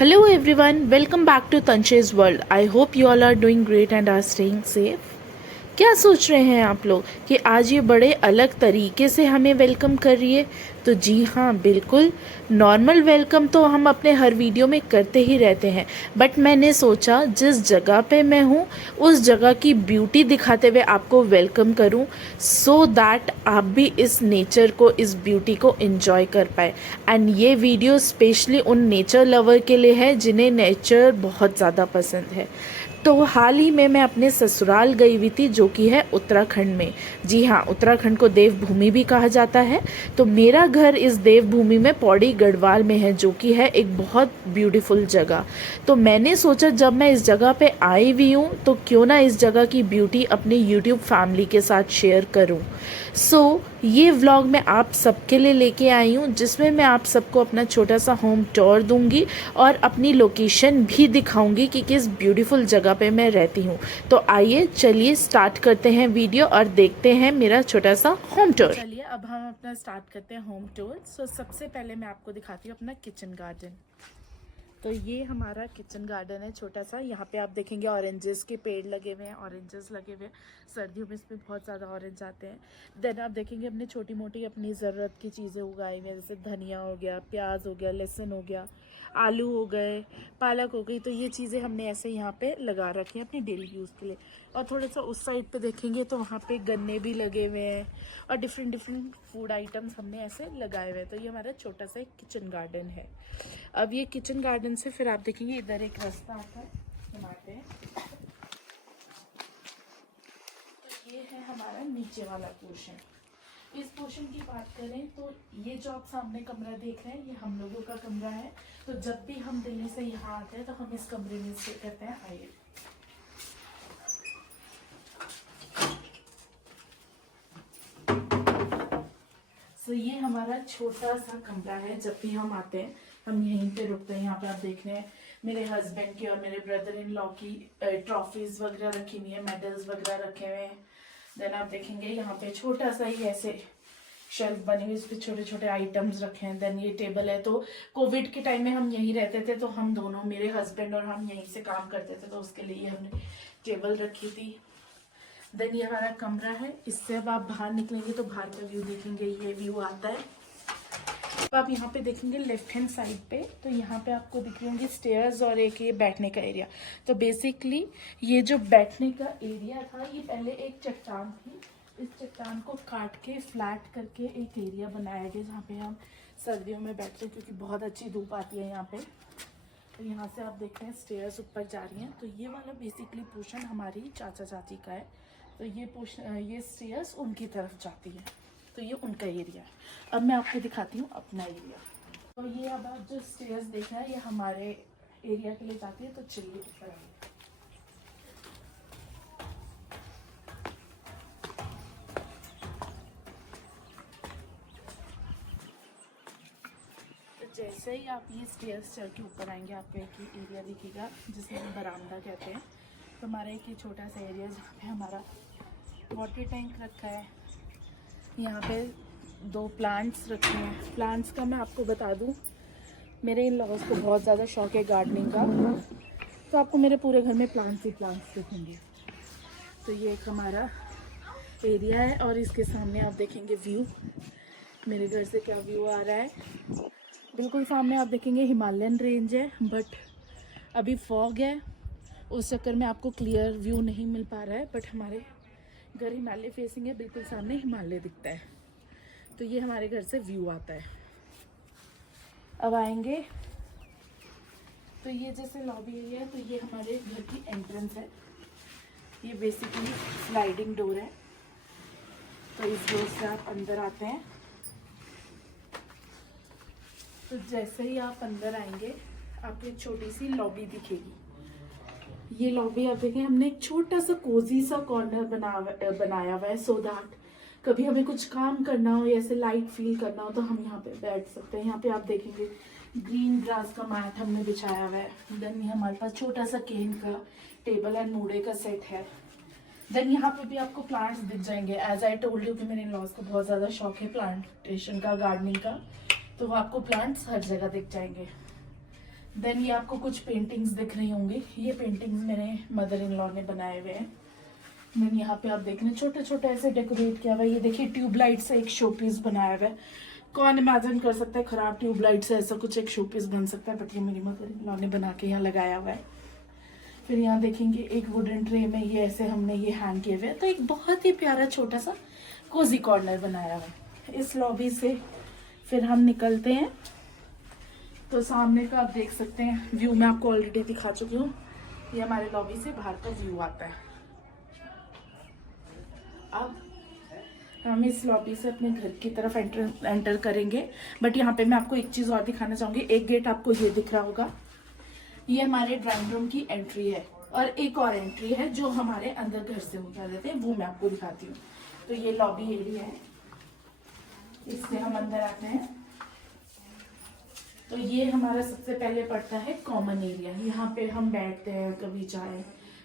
Hello everyone, welcome back to Tanche's World. I hope you all are doing great and are staying safe. क्या सोच रहे हैं आप लोग कि आज ये बड़े अलग तरीके से हमें वेलकम कर रही है? तो जी हाँ, बिल्कुल नॉर्मल वेलकम तो हम अपने हर वीडियो में करते ही रहते हैं, बट मैंने सोचा जिस जगह पे मैं हूँ उस जगह की ब्यूटी दिखाते हुए आपको वेलकम करूँ, सो दैट आप भी इस नेचर को, इस ब्यूटी को एंजॉय कर पाए। एंड ये वीडियो स्पेशली उन नेचर लवर के लिए है जिन्हें नेचर बहुत ज़्यादा पसंद है। तो हाल ही में मैं अपने ससुराल गई हुई थी, जो कि है उत्तराखंड में। जी हाँ, उत्तराखंड को देवभूमि भी कहा जाता है। तो मेरा घर इस देवभूमि में पौड़ी गढ़वाल में है, जो कि है एक बहुत ब्यूटीफुल जगह। तो मैंने सोचा जब मैं इस जगह पे आई हुई हूँ तो क्यों ना इस जगह की ब्यूटी अपनी यूट्यूब फैमिली के साथ शेयर करूँ। ये व्लॉग मैं आप सबके लिए लेके आई हूँ, जिसमें मैं आप सबको अपना छोटा सा होम टूर दूंगी और अपनी लोकेशन भी दिखाऊंगी कि किस ब्यूटीफुल जगह पे मैं रहती हूँ। तो आइए चलिए स्टार्ट करते हैं वीडियो और देखते हैं मेरा छोटा सा होम टूर। चलिए अब हम अपना स्टार्ट करते हैं होम टूर। सबसे पहले मैं आपको दिखाती हूँ अपना किचन गार्डन। तो ये हमारा किचन गार्डन है छोटा सा। यहाँ पे आप देखेंगे ऑरेंजेस के पेड़ लगे हुए हैं, ऑरेंजेस लगे हुए हैं। सर्दियों में इसमें बहुत ज़्यादा ऑरेंज आते हैं। देन आप देखेंगे अपने छोटी मोटी अपनी ज़रूरत की चीज़ें उगाई हुई हैं, जैसे धनिया हो गया, प्याज हो गया, लहसुन हो गया, आलू हो गए, पालक हो गई। तो ये चीज़ें हमने ऐसे यहाँ पे लगा रखी हैं अपनी डेली यूज़ के लिए। और थोड़ा सा उस साइड पे देखेंगे तो वहाँ पे गन्ने भी लगे हुए हैं और डिफरेंट डिफरेंट फूड आइटम्स हमने ऐसे लगाए हुए हैं। तो ये हमारा छोटा सा एक किचन गार्डन है। अब ये किचन गार्डन से फिर आप देखेंगे इधर एक रास्ता आता है, हम आते हैं। तो ये है हमारा नीचे वाला पोर्शन। इस पोर्शन की बात करें तो ये जो आप सामने कमरा देख रहे हैं, ये हम लोगों का कमरा है। तो जब भी हम दिल्ली से यहाँ आते हैं तो हम इस कमरे में स्टे करते हैं। आइए, ये हमारा छोटा सा कमरा है। जब भी हम आते हैं हम यहीं पे रुकते हैं। यहाँ पे आप देख रहे हैं मेरे हस्बैंड की और मेरे ब्रदर इन लॉ की ट्रॉफीज वगैरह रखी हुई है, मेडल्स वगैरह रखे हुए हैं। देन आप देखेंगे यहाँ पे छोटा सा ही ऐसे शेल्फ बनी हुई, इस पे छोटे छोटे आइटम्स रखे हैं। देन ये टेबल है। तो कोविड के टाइम में हम यहीं रहते थे, तो हम दोनों, मेरे हस्बैंड और हम, यहीं से काम करते थे, तो उसके लिए हमने टेबल रखी थी। देन ये हमारा कमरा है। इससे अब आप बाहर निकलेंगे तो बाहर का व्यू देखेंगे, ये व्यू आता है। तो आप यहाँ पे देखेंगे लेफ्ट हैंड साइड पे, तो यहाँ पे आपको दिख रही होंगी स्टेयर्स और एक ये बैठने का एरिया। तो बेसिकली ये जो बैठने का एरिया था, ये पहले एक चट्टान थी। इस चट्टान को काट के फ्लैट करके एक एरिया बनाया गया, जहाँ पे हम सर्दियों में बैठते हैं, क्योंकि बहुत अच्छी धूप आती है यहाँ पे। तो यहाँ से आप देख रहे हैं स्टेयर्स ऊपर जा रही हैं। तो ये वाला बेसिकली पोर्शन हमारी चाचा चाची का है। तो ये स्टेयर्स उनकी तरफ जाती है। तो ये उनका एरिया है। अब मैं आपको दिखाती हूँ अपना एरिया। तो ये अब आप जो स्टेयर्स देख रहे हैं, ये हमारे एरिया के लिए जाती है। तो चलिए ऊपर आइए। तो जैसे ही आप ये स्टेयर्स चढ़ के ऊपर आएंगे, आपको एक एरिया दिखेगा जिसे हम बरामदा कहते हैं। तो हमारा एक ये छोटा सा एरिया, जहाँ पे हमारा वाटर टैंक रखा है। यहाँ पे 2 प्लांट्स रखे हैं। प्लांट्स का मैं आपको बता दूँ, मेरे इन लॉज को बहुत ज़्यादा शौक है गार्डनिंग का, तो आपको मेरे पूरे घर में प्लांट्स ही प्लांट्स दिखेंगे। तो ये एक हमारा एरिया है और इसके सामने आप देखेंगे व्यू, मेरे घर से क्या व्यू आ रहा है। बिल्कुल सामने आप देखेंगे हिमालयन रेंज है, बट अभी फॉग है, उस चक्कर में आपको क्लियर व्यू नहीं मिल पा रहा है। बट हमारे घर हिमालय फेसिंग है, बिल्कुल सामने हिमालय दिखता है। तो ये हमारे घर से व्यू आता है। अब आएंगे तो ये जैसे लॉबी एरिया है, तो ये हमारे घर की एंट्रेंस है। ये बेसिकली स्लाइडिंग डोर है। तो इस डोर से आप अंदर आते हैं। तो जैसे ही आप अंदर आएंगे आपको एक छोटी सी लॉबी दिखेगी। ये लॉबी आप देखें, हमने एक छोटा सा कोजी सा कॉर्नर बनाया हुआ है, सो दैट कभी हमें कुछ काम करना हो या ऐसे लाइट फील करना हो तो हम यहाँ पे बैठ सकते हैं। यहाँ पे आप देखेंगे ग्रीन ग्रास का मैट हमने बिछाया हुआ है। देन ये हमारे पास छोटा सा केन का टेबल एंड मूड़े का सेट है। देन यहाँ पे भी आपको प्लांट्स दिख जाएंगे। एज आई टोल्ड यू कि मेरे लॉज को बहुत ज़्यादा शौक है प्लांटेशन का, गार्डनिंग का, तो आपको प्लांट्स हर जगह दिख जाएंगे। देन ये आपको कुछ पेंटिंग्स दिख रही होंगी, ये पेंटिंग्स मेरे मदर इन लॉ ने बनाए हुए हैं। देन यहाँ पे आप देख रहे हैं छोटे छोटे ऐसे डेकोरेट किया हुआ है। ये देखिए ट्यूबलाइट से एक शो पीस बनाया हुआ है। कौन इमेजिन कर सकता है खराब ट्यूबलाइट से ऐसा कुछ एक शो पीस बन सकता है, बट ये मेरी मदर इन लॉ ने बना के यहाँ लगाया हुआ है। फिर यहाँ देखेंगे एक वुडन ट्रे में ये ऐसे हमने ये हैंग किए हुए हैं। तो एक बहुत ही प्यारा छोटा सा कोजी कॉर्नर बनाया हुआ है। इस लॉबी से फिर हम निकलते हैं तो सामने का आप देख सकते हैं व्यू, मैं आपको ऑलरेडी दिखा चुकी हूँ। ये हमारे लॉबी से बाहर का व्यू आता है। अब हम इस लॉबी से अपने घर की तरफ एंटर करेंगे, बट यहाँ पे मैं आपको एक चीज़ और दिखाना चाहूँगी। एक गेट आपको ये दिख रहा होगा, ये हमारे ड्राइंग रूम की एंट्री है, और एक और एंट्री है जो हमारे अंदर घर से होकर देते हैं, वो मैं आपको दिखाती हूँ। तो ये लॉबी एरिया है, इससे हम अंदर आते हैं। तो ये हमारा सबसे पहले पड़ता है कॉमन एरिया। यहाँ पे हम बैठते हैं, कभी चाय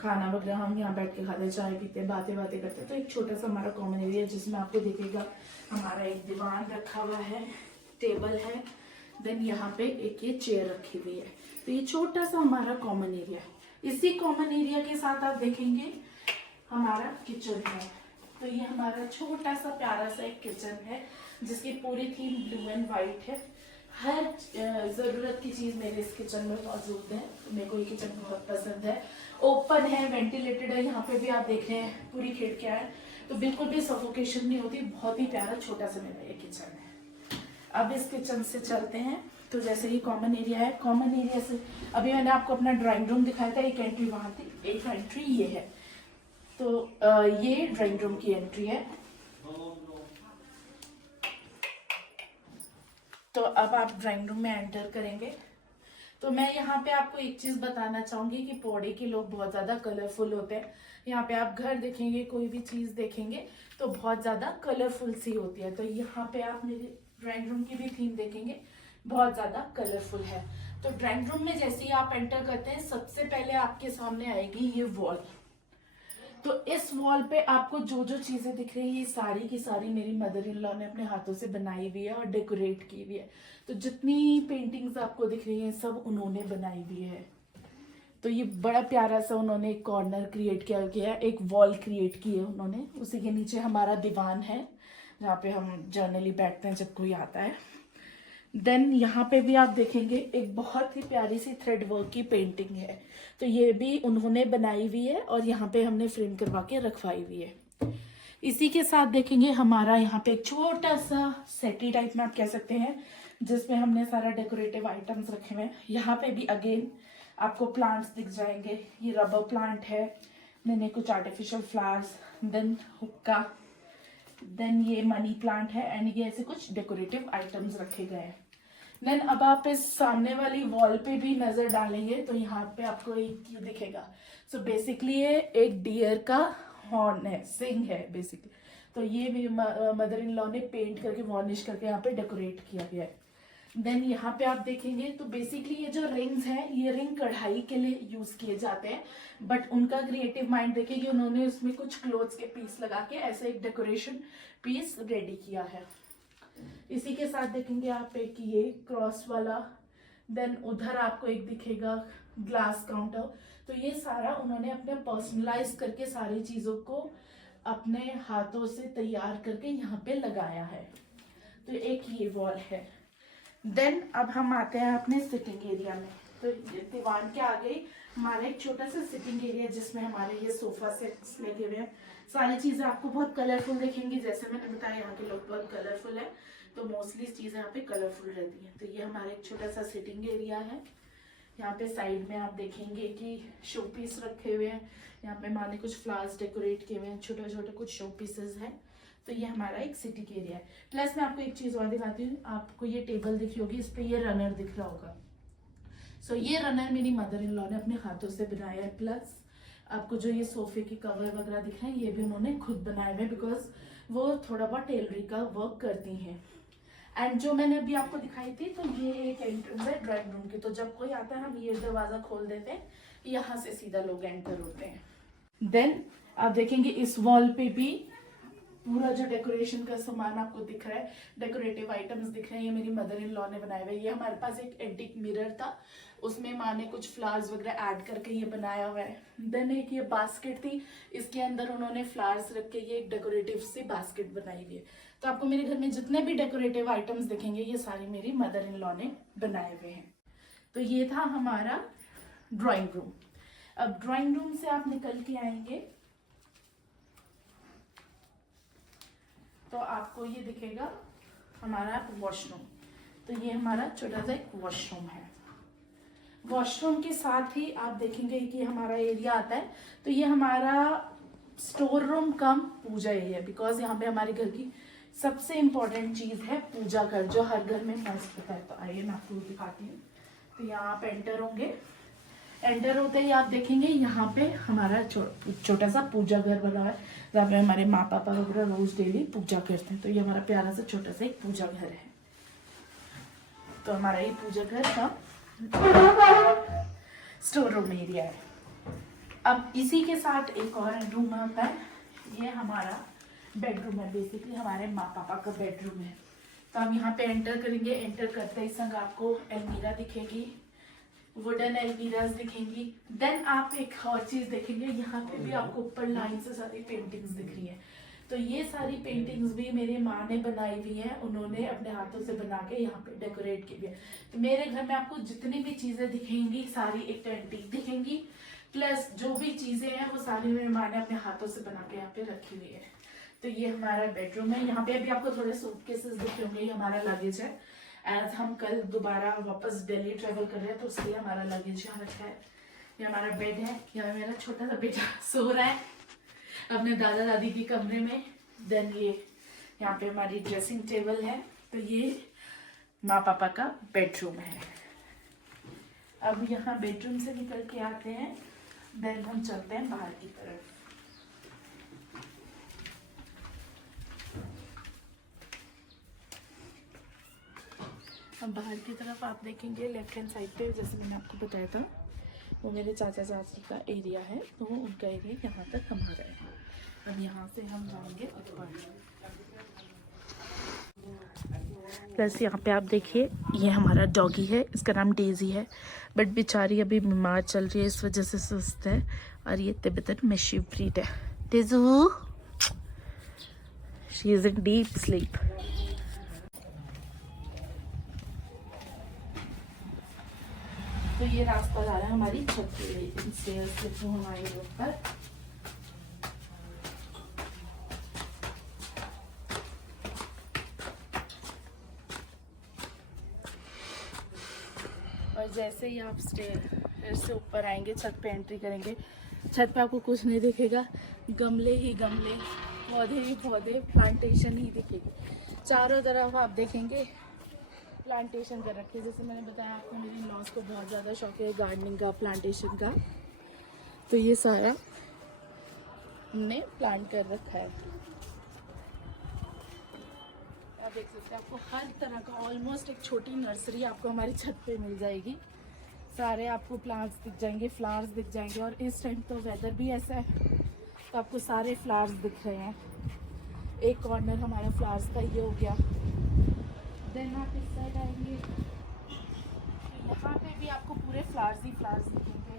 खाना वगैरह हम यहाँ बैठ के खाते हैं, चाय पीते हैं, बातें करते हैं। तो एक छोटा सा हमारा कॉमन एरिया है जिसमें आपको दिखेगा हमारा एक दीवान रखा हुआ है, टेबल है, देन यहाँ पे एक ये चेयर रखी हुई है। तो ये छोटा सा हमारा कॉमन एरिया है। इसी कॉमन एरिया के साथ आप देखेंगे हमारा किचन है। तो ये हमारा छोटा सा प्यारा सा एक किचन है जिसकी पूरी थीम ब्लू एंड वाइट है। हर ज़रूरत की चीज़ मेरे इस किचन में मौजूद है। मेरे को ये किचन बहुत पसंद है। ओपन है, वेंटिलेटेड है, यहाँ पे भी आप देख रहे हैं पूरी खिड़कियाँ हैं, तो बिल्कुल भी सफोकेशन नहीं होती। बहुत ही प्यारा छोटा सा मेरा ये किचन है। अब इस किचन से चलते हैं। तो जैसे ये कॉमन एरिया है, कॉमन एरिया से अभी मैंने आपको अपना ड्राइंग रूम दिखाया था, एक एंट्री वहाँ थी, एक एंट्री ये है। तो ये ड्राइंग रूम की एंट्री है। तो अब आप ड्राइंग रूम में एंटर करेंगे तो मैं यहाँ पे आपको एक चीज़ बताना चाहूँगी कि पौड़ी के लोग बहुत ज़्यादा कलरफुल होते हैं। यहाँ पे आप घर देखेंगे, कोई भी चीज़ देखेंगे तो बहुत ज़्यादा कलरफुल सी होती है। तो यहाँ पे आप मेरे ड्राइंग रूम की भी थीम देखेंगे, बहुत ज़्यादा कलरफुल है। तो ड्राइंग रूम में जैसे ही आप एंटर करते हैं सबसे पहले आपके सामने आएगी ये वॉल। तो इस वॉल पे आपको जो जो चीजें दिख रही है ये सारी की सारी मेरी मदर इन लॉ ने अपने हाथों से बनाई हुई है और डेकोरेट की हुई है। तो जितनी पेंटिंग्स आपको दिख रही हैं सब उन्होंने बनाई हुई है। तो ये बड़ा प्यारा सा उन्होंने एक कॉर्नर क्रिएट किया गया है, एक वॉल क्रिएट की है उन्होंने। उसी के नीचे हमारा दीवान है जहाँ पे हम जर्नली बैठते हैं जब कोई आता है। देन यहाँ पे भी आप देखेंगे एक बहुत ही प्यारी सी थ्रेड वर्क की पेंटिंग है। तो ये भी उन्होंने बनाई हुई है और यहाँ पे हमने फ्रेम करवा के रखवाई हुई है। इसी के साथ देखेंगे हमारा यहाँ पे एक छोटा सा सेटी टाइप में आप कह सकते हैं जिसमें हमने सारा डेकोरेटिव आइटम्स रखे हुए हैं। यहाँ पे भी अगेन आपको प्लांट्स दिख जाएंगे। ये रबर प्लांट है, मैंने कुछ आर्टिफिशियल फ्लावर्स, देन हुक्का, देन ये मनी प्लांट है, एंड ये ऐसे कुछ डेकोरेटिव आइटम्स रखे गए हैं। देन अब आप इस सामने वाली वॉल पे भी नजर डालेंगे तो यहाँ पे आपको एक ये दिखेगा। सो बेसिकली ये एक डियर का हॉर्न है, सिंग है बेसिकली। तो ये भी मदर इन लॉ ने पेंट करके वार्निश करके यहाँ पे डेकोरेट किया गया है। देन यहाँ पे आप देखेंगे तो बेसिकली ये जो रिंग्स हैं ये रिंग कढ़ाई के लिए यूज किए जाते हैं, बट उनका क्रिएटिव माइंड देखिए कि उन्होंने उसमें कुछ क्लोथ्स के पीस लगा के ऐसे एक डेकोरेशन पीस रेडी किया है। इसी के साथ देखेंगे आप एक ये क्रॉस वाला, देन उधर आपको एक दिखेगा ग्लास काउंटर। तो ये सारा उन्होंने अपने पर्सनलाइज करके सारी चीजों को अपने हाथों से तैयार करके यहाँ पे लगाया है। तो एक ये वॉल है। देन अब हम आते हैं अपने सिटिंग एरिया में। तो दीवान के आगे हमारा एक छोटा सा सिटिंग एरिया जिसमें हमारे ये सोफा सेट्स लगे हुए हैं। सारी चीजें आपको बहुत कलरफुल दिखेंगी, जैसे मैंने बताया यहाँ के लोग बहुत कलरफुल है तो मोस्टली चीजें यहाँ पे कलरफुल रहती हैं। तो ये हमारा एक छोटा सा सिटिंग एरिया है। यहाँ पे साइड में आप देखेंगे कि शो पीस रखे हुए हैं, यहाँ पे माने कुछ फ्लावर्स डेकोरेट किए हुए हैं, छोटे छोटे कुछ शो पीसेस हैं। तो ये हमारा एक सिटिंग एरिया है। प्लस मैं आपको एक चीज और दिखाती हूँ, आपको ये टेबल दिख रही होगी, इस पे ये रनर दिख रहा होगा। सो ये रनर मेरी मदर इन लॉ ने अपने हाथों से बनाया है। प्लस आपको जो ये सोफे के कवर वगैरह दिख रहे हैं ये भी उन्होंने खुद बनाए हुए, बिकॉज वो थोड़ा बहुत टेलरिंग का वर्क करती हैं। एंड जो मैंने अभी आपको दिखाई थी तो ये एक एंट्रेंस है ड्राइंग रूम की। तो जब कोई आता है हम ये दरवाजा खोल देते हैं, यहाँ से सीधा लोग एंटर होते हैं। देन आप देखेंगे इस वॉल पे भी पूरा जो डेकोरेशन का सामान आपको दिख रहा है, डेकोरेटिव आइटम्स दिख रहे हैं, ये मेरी मदर इन लॉ ने बनाए हुए। ये हमारे पास एक एंटीक मिरर था, उसमें माँ ने कुछ फ्लावर्स वगैरह ऐड करके ये बनाया हुआ है। देन एक ये बास्केट थी, इसके अंदर उन्होंने फ्लावर्स रख के ये एक डेकोरेटिव सी बास्केट बनाई हुई है। तो आपको मेरे घर में जितने भी डेकोरेटिव आइटम्स दिखेंगे ये सारी मेरी मदर इन लॉ ने बनाए हुए हैं। तो ये था हमारा ड्राइंग रूम। अब ड्राइंग रूम से आप निकल के आएंगे तो आपको ये दिखेगा हमारा वॉशरूम। तो ये हमारा छोटा सा एक वॉशरूम है। वॉशरूम के साथ ही आप देखेंगे कि हमारा एरिया आता है, तो ये हमारा store room cum pooja area, because यहाँ पे हमारे घर की सबसे इम्पोर्टेंट चीज़ है पूजा घर, जो हर घर में मस्त होता है। तो आइए मैं आपको दिखाती हूँ। तो यहाँ आप एंटर होंगे, एंटर होते ही आप देखेंगे यहाँ पे हमारा छोटा सा पूजा घर बना है, जहाँ पे हमारे माँ पापा वगैरह रोज डेली पूजा करते हैं। तो ये हमारा प्यारा सा छोटा सा एक पूजा घर है। तो हमारा ये पूजा घर का स्टोर रूम एरिया है। अब इसी के साथ एक और रूम आता है, ये हमारा बेडरूम है। बेसिकली हमारे माँ पापा का बेडरूम है। तो हम यहाँ पे एंटर करेंगे, एंटर करते ही संग आपको अलमीरा दिखेगी, वुडन अलमीराज दिखेंगी। देन आप एक और चीज देखेंगे, यहाँ पे भी आपको ऊपर लाइन से सारी पेंटिंग्स दिख रही है। तो ये सारी पेंटिंग्स भी मेरी माँ ने बनाई हुई हैं, उन्होंने अपने हाथों से बना के यहाँ पे डेकोरेट की हुई है। तो मेरे घर में आपको जितनी भी चीजें दिखेंगी सारी एक एंटीक दिखेंगी, प्लस जो भी चीजें हैं वो सारी मेरी माँ ने अपने हाथों से बना के यहाँ पे रखी हुई है। तो ये हमारा बेडरूम है। यहाँ पे अभी आपको थोड़े सूटकेसेस दिख रहे होंगे, ये हमारा लगेज है। एज हम कल दोबारा वापस दिल्ली ट्रेवल कर रहे हैं तो उसके लिए हमारा लगेज यहाँ रखा है। ये हमारा बेड है, यहाँ मेरा छोटा सा बेटा सो रहा है अपने दादा दादी के कमरे में। देन ये यहाँ पे हमारी ड्रेसिंग टेबल है। तो ये माँ पापा का बेडरूम है। अब यहाँ बेडरूम से निकल के आते हैं, देन हम चलते हैं बाहर की तरफ। अब बाहर की तरफ आप देखेंगे लेफ्ट हैंड साइड पे, जैसे मैंने आपको बताया था वो मेरे चाचा चाची का एरिया है, तो उनका एरिया यहाँ तक हमारा है। अब यहाँ से हम जाएंगे ऊपर। प्लस यहाँ पे आप देखिए ये हमारा डॉगी है, इसका नाम डेजी है, बट बेचारी अभी बीमार चल रही है, इस वजह से सुस्त है। और ये तिब्बतन मेशिव ब्रीड है। डेजू, she is in deep sleep. तो ये रास्ता जा रहा है हमारी छत के लिए, इन स्टेयर्स के थ्रू हमारे ऊपर। और जैसे ही आप स्टेयर से ऊपर आएंगे, छत पे एंट्री करेंगे, छत पे आपको कुछ नहीं दिखेगा, गमले ही गमले, पौधे ही पौधे, प्लांटेशन ही दिखेगी। चारों तरफ आप देखेंगे प्लांटेशन कर रखे हैं। जैसे मैंने बताया आपको मेरी लॉस को बहुत ज़्यादा शौक है गार्डनिंग का, प्लांटेशन का। तो ये सारा हमने प्लांट कर रखा है। आप देख सकते हैं आपको हर तरह का ऑलमोस्ट एक छोटी नर्सरी आपको हमारी छत पे मिल जाएगी। सारे आपको प्लांट्स दिख जाएंगे, फ्लावर्स दिख जाएंगे। और इस टाइम तो वेदर भी ऐसा है तो आपको सारे फ्लावर्स दिख रहे हैं। एक कॉर्नर हमारा फ्लावर्स का ये हो गया। देन आप इस साइड आएंगे तो यहाँ पे भी आपको पूरे फ्लावर्स ही फ्लावर्स दिखेंगे।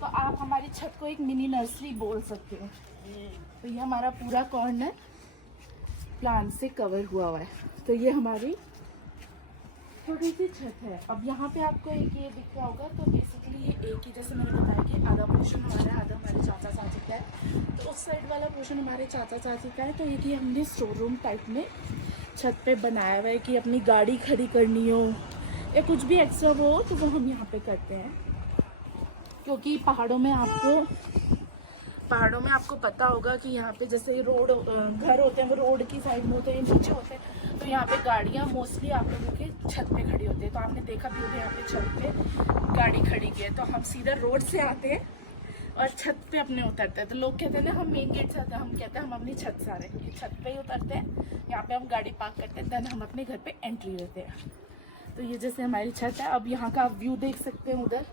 तो आप हमारी छत को एक मिनी नर्सरी बोल सकते हो। तो ये हमारा पूरा कॉर्नर प्लांट से कवर हुआ है। तो ये हमारी छोटी सी छत है। अब यहाँ पे आपको एक ये दिख रहा होगा, तो बेसिकली ये एक ही, जैसे मैंने बताया कि आधा पोर्शन हमारा है, आधा हमारे चाचा चाची का है। तो उस साइड वाला पोर्शन हमारे चाचा चाची का है। तो ये हमने स्टोर रूम टाइप में छत पे बनाया हुआ है कि अपनी गाड़ी खड़ी करनी हो या कुछ भी एक्स्ट्रा हो तो वो हम यहाँ पे करते हैं। क्योंकि पहाड़ों में आपको पता होगा कि यहाँ पे जैसे रोड घर होते हैं वो रोड की साइड में होते हैं, नीचे होते हैं। तो यहाँ पे गाड़ियाँ मोस्टली आप लोगों के छत पे खड़ी होती है। तो आपने देखा भी होगा यहाँ पे छत पे गाड़ी खड़ी की है। तो हम सीधा रोड से आते हैं और छत पे अपने उतरते हैं। तो लोग कहते हैं ना हम मेन गेट से आते हैं, हम कहते हैं हम अपनी छत से आ रहे हैं। ये छत पे ही उतरते हैं, यहाँ पे हम गाड़ी पार्क करते हैं, देन हम अपने घर पे एंट्री लेते हैं। तो ये जैसे हमारी छत है। अब यहाँ का आप व्यू देख सकते हैं, उधर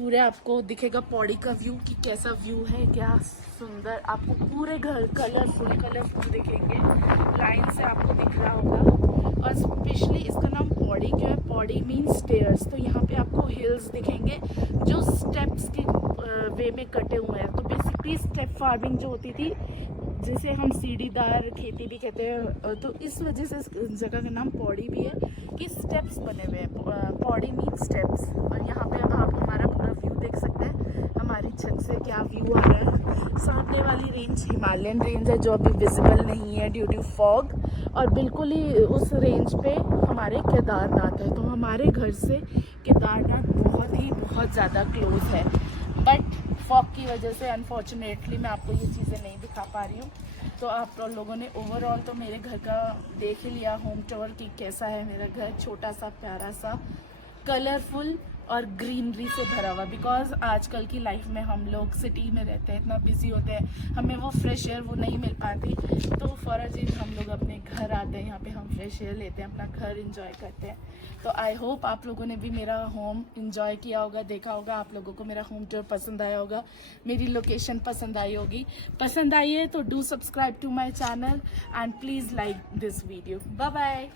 पूरे आपको दिखेगा पौड़ी का व्यू कि कैसा व्यू है, क्या सुंदर। आपको पूरे घर कलरफुल दिखेंगे, लाइन से आपको दिख रहा होगा। और स्पेशली इसका नाम पौड़ी क्यों है? Pauri means stairs. तो यहाँ पे आपको हिल्स दिखेंगे जो स्टेप्स के वे में कटे हुए हैं। तो बेसिकली स्टेप फार्मिंग जो होती थी, जिसे हम सीढ़ीदार खेती भी कहते हैं, तो इस वजह से इस जगह का नाम पौड़ी भी है कि स्टेप्स बने हुए हैं। Pauri means steps. और यहाँ पे अब आप हमारा पूरा व्यू देख सकते हैं, हमारी छत से क्या व्यू आ रहा है। सामने वाली रेंज हिमालयन रेंज है जो अभी विजिबल नहीं है ड्यू टू फॉग, और बिल्कुल ही उस रेंज पे हमारे केदारनाथ है। तो हमारे घर से केदारनाथ बहुत ज़्यादा क्लोज है, बट फॉग की वजह से अनफॉर्चुनेटली मैं आपको ये चीज़ें नहीं दिखा पा रही हूँ। तो आप लोगों ने ओवरऑल तो मेरे घर का देख ही लिया होम टूर कि कैसा है मेरा घर, छोटा सा प्यारा सा कलरफुल और ग्रीनरी से भरा हुआ। बिकॉज आजकल की लाइफ में हम लोग सिटी में रहते हैं, इतना बिजी होते हैं, हमें वो फ्रेश एयर वो नहीं मिल पाती। तो फॉर अ चेंज हम लोग अपने घर आते हैं, यहाँ पे हम फ्रेश एयर लेते हैं, अपना घर एंजॉय करते हैं। तो आई होप आप लोगों ने भी मेरा होम एंजॉय किया होगा, देखा होगा। आप लोगों को मेरा होम टूर पसंद आया होगा, मेरी लोकेशन पसंद आई होगी। पसंद आई है तो do subscribe to my channel and please like this video. Bye bye.